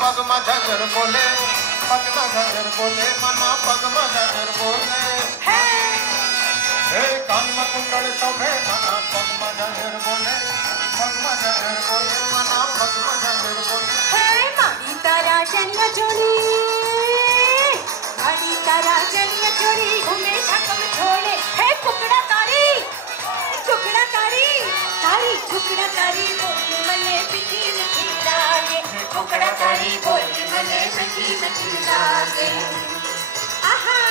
पगमा झंझर बोले पगमा झंझर बोले मना पगमा झंझर बोले हे कान में कुंडल शोभे मना पगमा झंझर बोले पगमा झंझर बोले मना पगमा झंझर बोले हे मारी तारा चलिया चोरी मारी तारा चलिया चोरी घूमे छकम छोड़े हे कुकड़ा तारी टुकड़ा तारी तारी टुकड़ा तारी बोली मने पिटी मिठी लागे टुकड़ा तारी बोली मने पिटी मिठी लागे आहा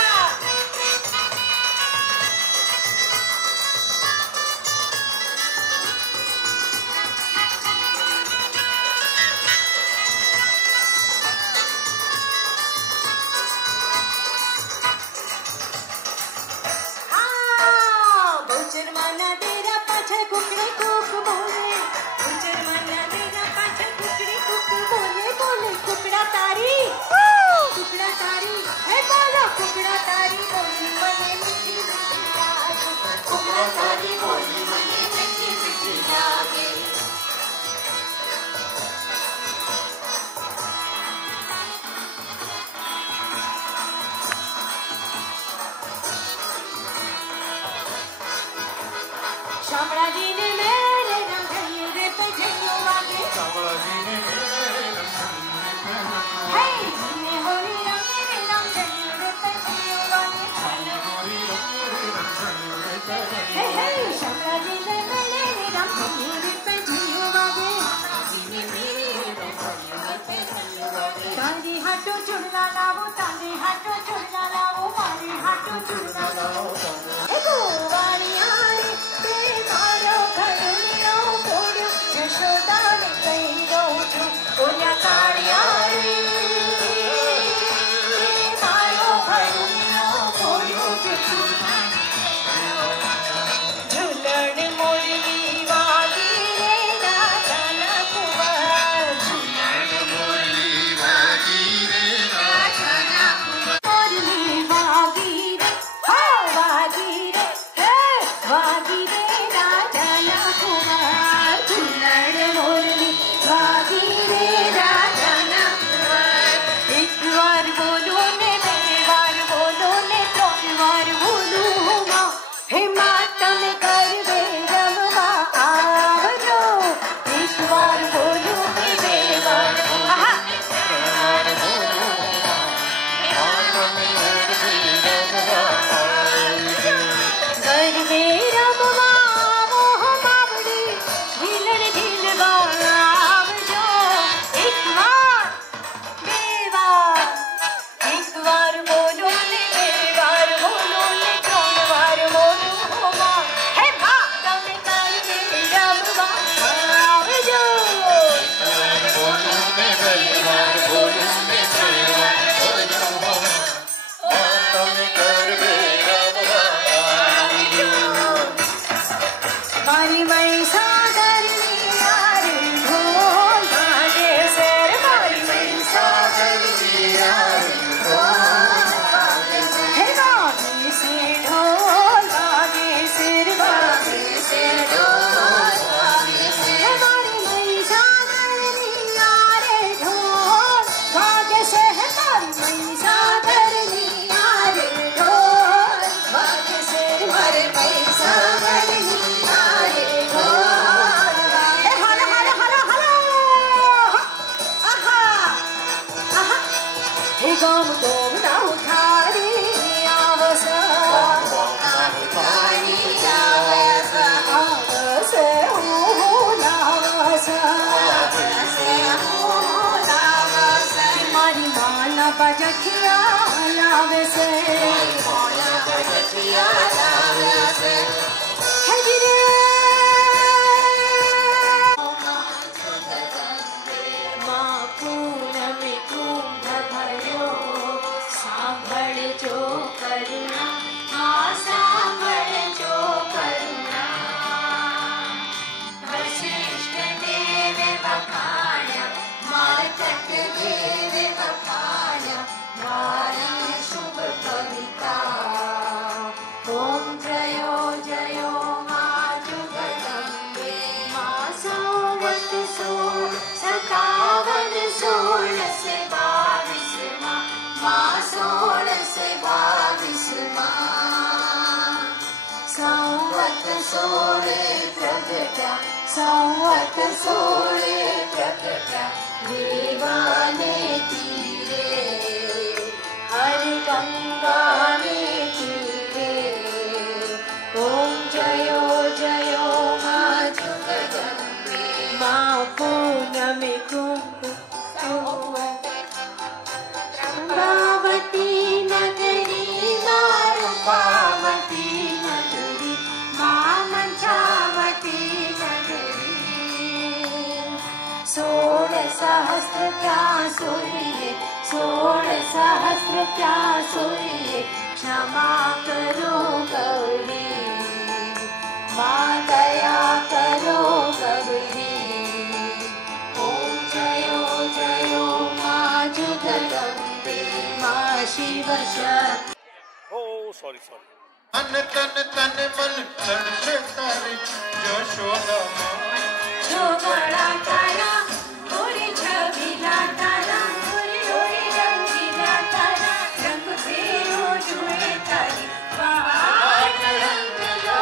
जुर्माना तेरा पाछे कुकड़े कुक बोले जुर्माना तेरा पाछे कुकड़े कुक बोले बोले कुकड़ा तारी है बोलो कुकड़ा तारी बोली मने मिठी मिठी लागे कुकड़ा तारी बोली मने मिठी मिठी लागे शामला जी ने मेरे रंग रे पे झियो वागे शामला जी ने मेरे हे ने होरी रंग रे पे झियो वागे हे शामला जी ने मेरे रंग रे पे झियो वागे तांदी हाथों चुड़ना लावो तांदी हाथों चुड़ना लावो मारी हाथों चुड़ना लावो ए गो वाली आरे मारी मैसा करनी यार ढोल बाजे शेर मारी मैसा करनी यार ढोल बाजे से ढोल बाजे शेर बाजे से ढोल बाजे से मारी मैसा करनी यार ढोल बाजे से मारी मैसा करनी यार ढोल बाजे से मारी मैसा करनी यार ढोल हलो हलो हलो हलो आहा आहा हे गम गम ना उठारी आवसा उठारी आवसा आवसे हो लावसा आवसे हो लावसा मारी माला बजटिया लावसे माला बजटिया लावसे हे गिरे माँ पूनमी कुंभ भयो सांभळ जो करुणा माँ सांभळ जो करुणा वशिष्ठ देव वखाण्या मार्कट देव वखाण्या वारी शुभ कविता ओम जयो जयो माँ जुगदम्बे माँ सोवत सोल सतावन 16 से 22 माँ 16 से 22 संवत 16 प्रगट्या संवत 16 प्रगट्या देवाने तीरे हरि गंगाने तीरे ओम जयो जयो माँ जुगदम्बे माँ पूनमी कुंभ रूपावती नगरी माँ रूपावती नगरी माँ मंचावती नगरी 16 सहस्र क्या सूर्य 16 सहस्र क्या सूर्य क्षमा करो गौरी माँ दया करो गौरी ओम जयो जयो माँ जुगदम्बे माँ शिव शक्ति Oh, sorry. मन तन तन मन तन से तारी यशोदा माँ जो बड़ा तारा ओरे छबीला तारा ओरे ओरे रंगीला तारा रंग फेरो जुए तारी बाहर रंग लो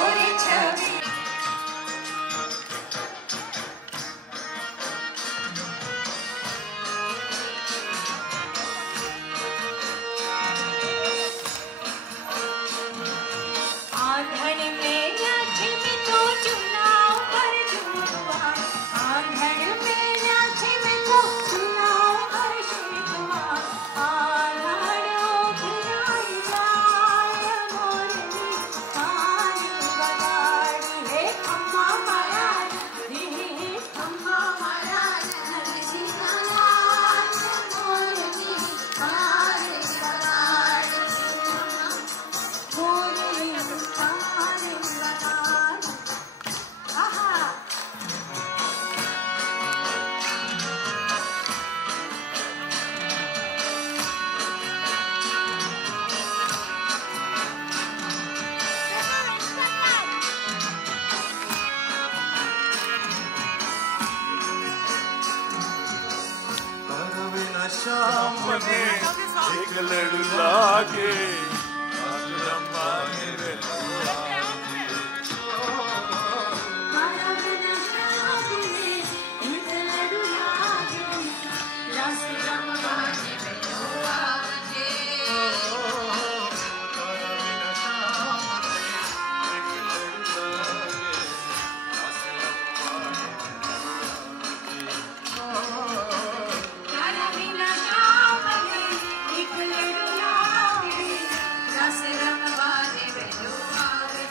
ओरे छबी आंधन में लक्ष्मी तो चुनाव कर जुआ आंधन में लक्ष्मी तो चुनाव कर शिवा आधारो खिलाई जाय मोरनी कान बगाड़ी हे खम्मा महाराज हे खम्मा महाराज सीताराम मोरनी कान बगाड़ी मोरनी कान बगाड़ी आहा श्याम ने एक लड़ू लागे रम्मा ने रस रंगवाने में जो आवे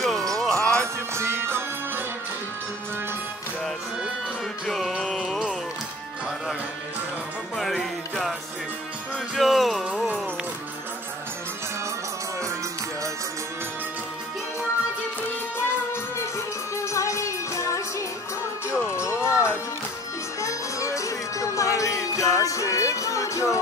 तुझो आज प्रीतम जासे तुझो मरी जासे तुझो मरी जासे कि आज प्रीतम मरी जासे तुझो आज प्रीतम मरी जासे तुझो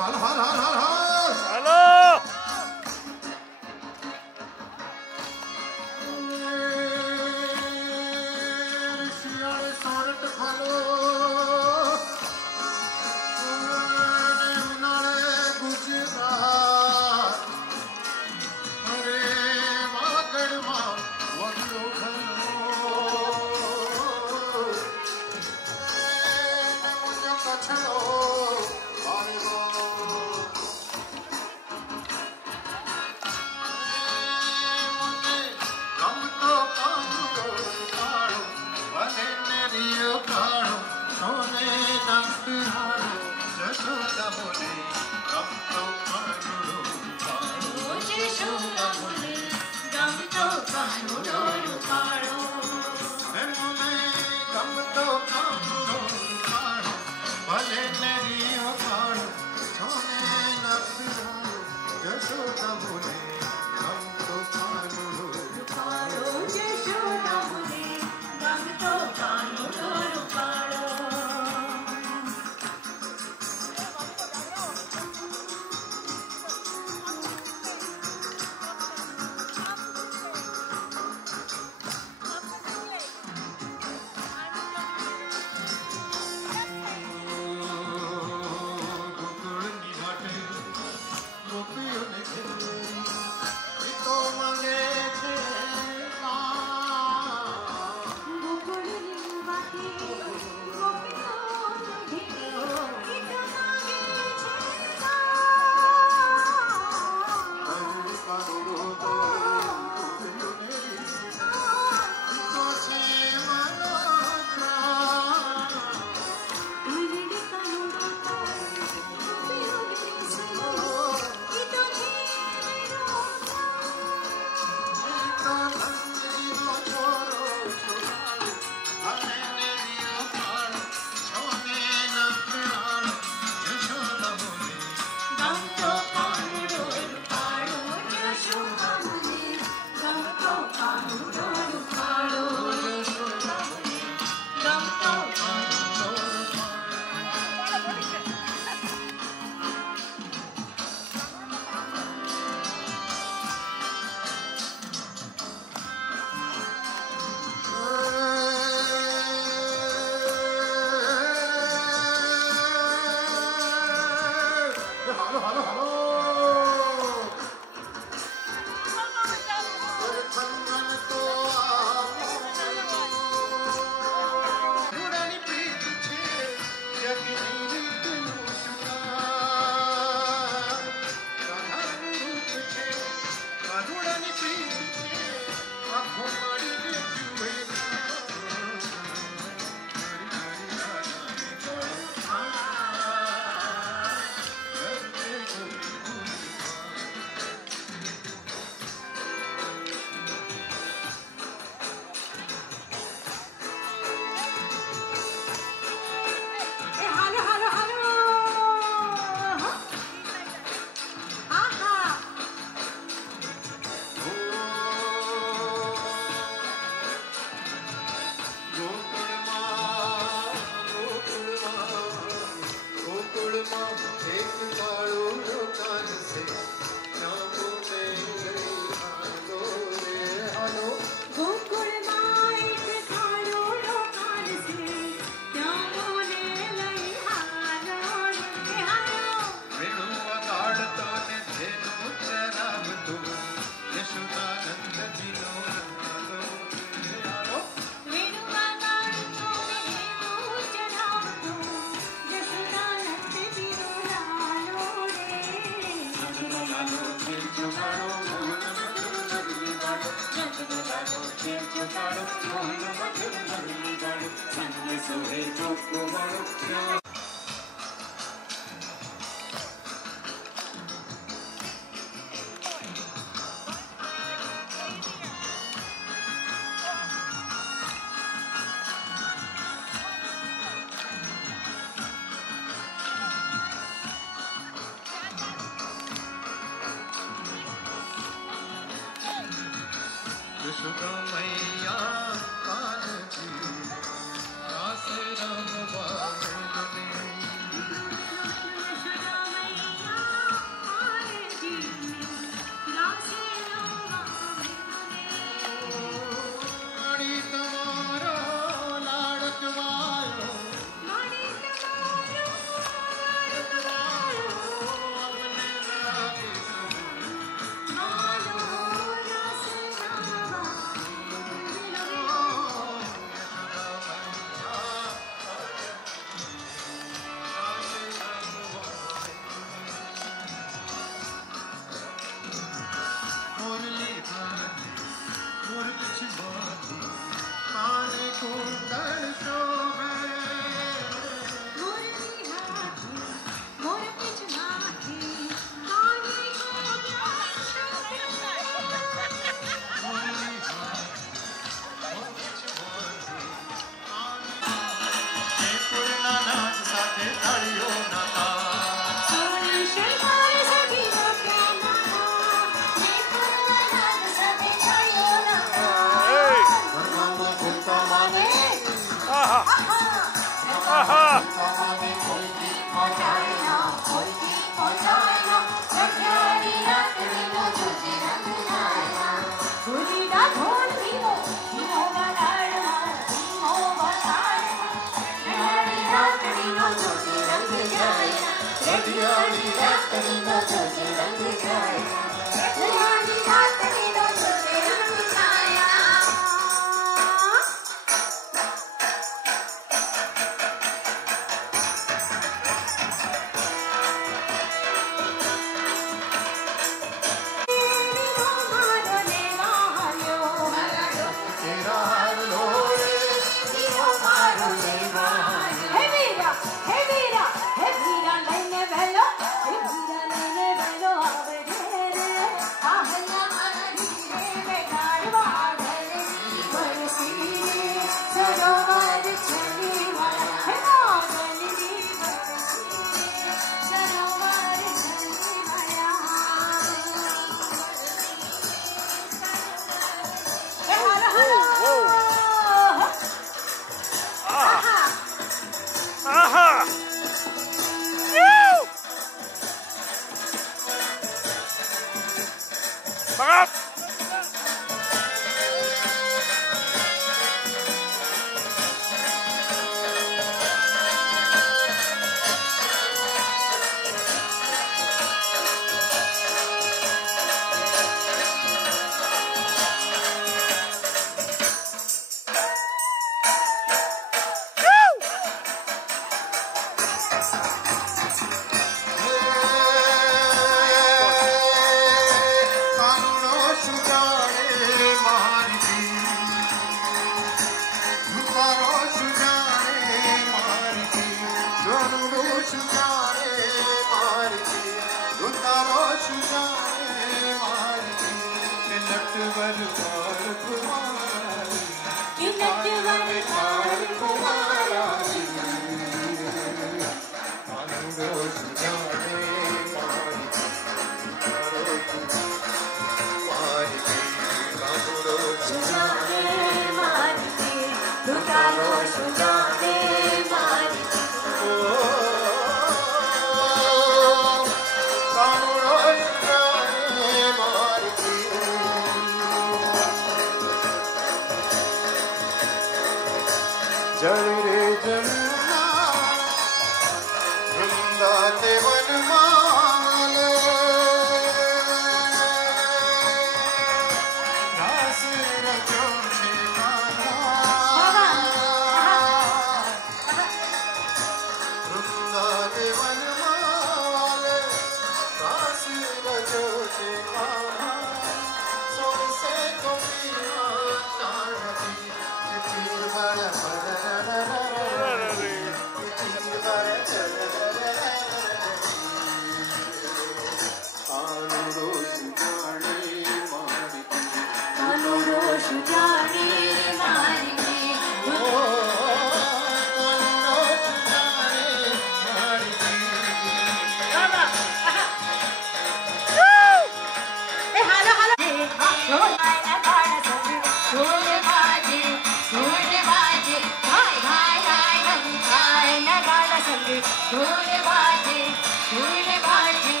ढोल बाजे ढोल बाजे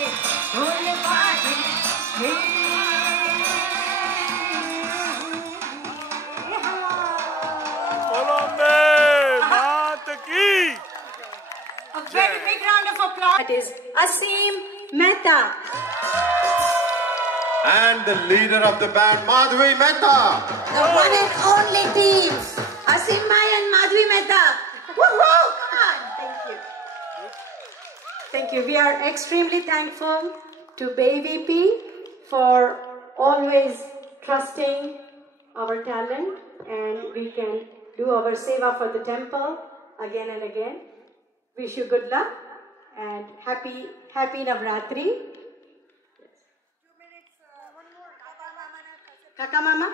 ढोल बाजे बोलो अम्बे मात की। A very big round of applause. That is Asim Mehta. And the leader of the band, Madhvi Mehta. The one and only team. Asim Bhai and Madhvi Mehta. Woohoo! Come on. Thank you. Thank you. We are extremely thankful to Baby P for always trusting our talent, and we can do our seva for the temple again and again. Wish you good luck and happy Navratri. Kaka Mama.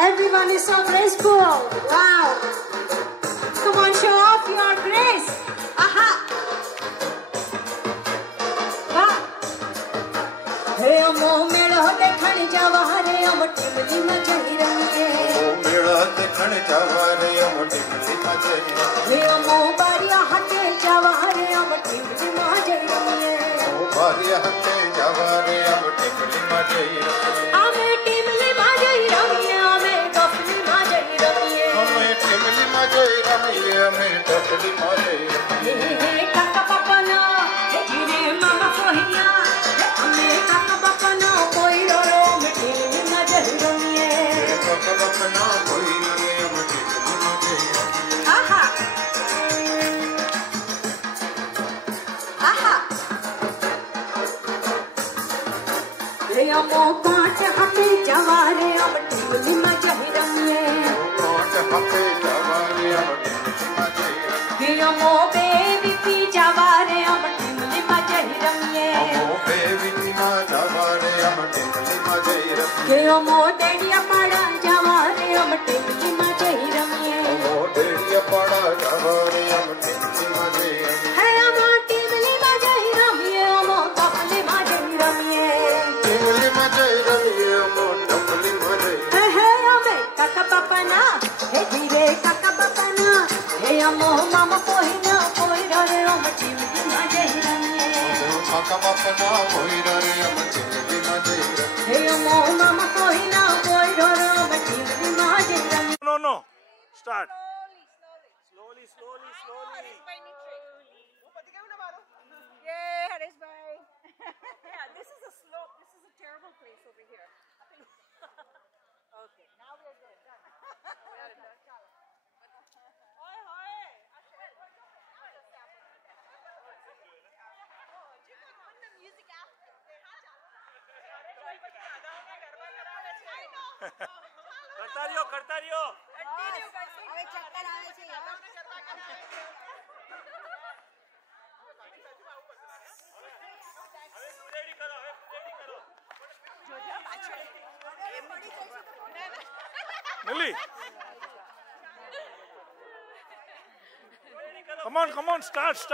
Everyone is so graceful. Wow. Come on, show off your grace. Aha. Wow. Hey, amo mela dekhane jawa re am timli majai ramiye. Mela dekhane jawa re am timli majai ramiye. Hey, amo bariya hatte jawa re am timli majai ramiye. Bariya hatte jawa re am timli majai ramiye. Ame timli majai ramiye. Kaka papa na, jine mama sohiya, ame kaka papa na, koi roro miti majai ramiye. Kaka papa na, koi roro miti majai ramiye. Aha, aha. Re amo paanch hatte jaware am timli majai ramiye. Paanch hatte jaware am timli majai ramiye. Re amo baby pi jaware am timli majai ramiye. Amo baby pi jaware am timli majai ramiye. Re amo dediya pada jaware am timli majai ramiye. Amo dediya pada jaware am timli majai ramiye. Hey amo timli majai ramiye, amo tapli majai ramiye. Timli majai ramiye, amo tapli majai ramiye. Hey ame kaka papa na, hey dhire kaka papa na, hey amo mama kohina koi rare amo timli majai ramiye. Kaka papa na, koi rare amo timli majai ramiye. Hey amo mama kohina koi rare amo timli majai ramiye. No. Start. Slowly. Yay, Harish bhai. Yeah, this is a slope. This is a terrible place over here. Okay, now we are good. Done. We are done. Chalo. Hoy, hoy. Ashwin, what's up? You can put the music after. I know. करता रहियो. Continue, guys. હવે ચક્કર આવે છે યાર. Ready करो. જોજો પાછળ. એમ પડી જશે તો Millie. Come on, start.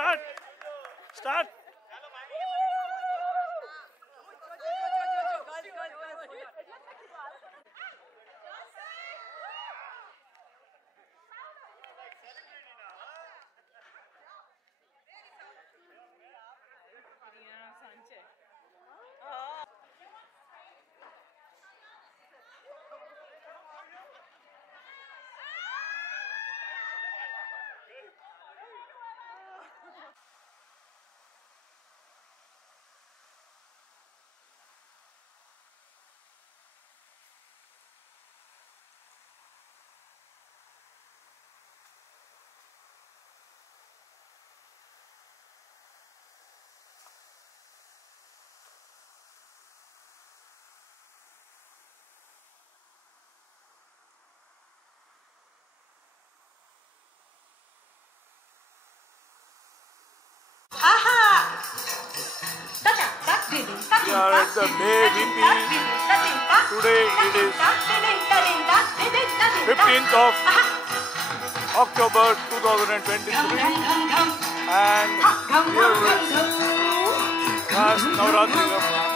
are at the BAVP. Today it is 15th of October 2023 and here is last Navratri of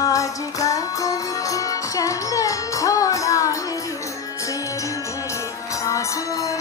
आज का चंदन थोड़ा मेरे शेर मेरे आंसू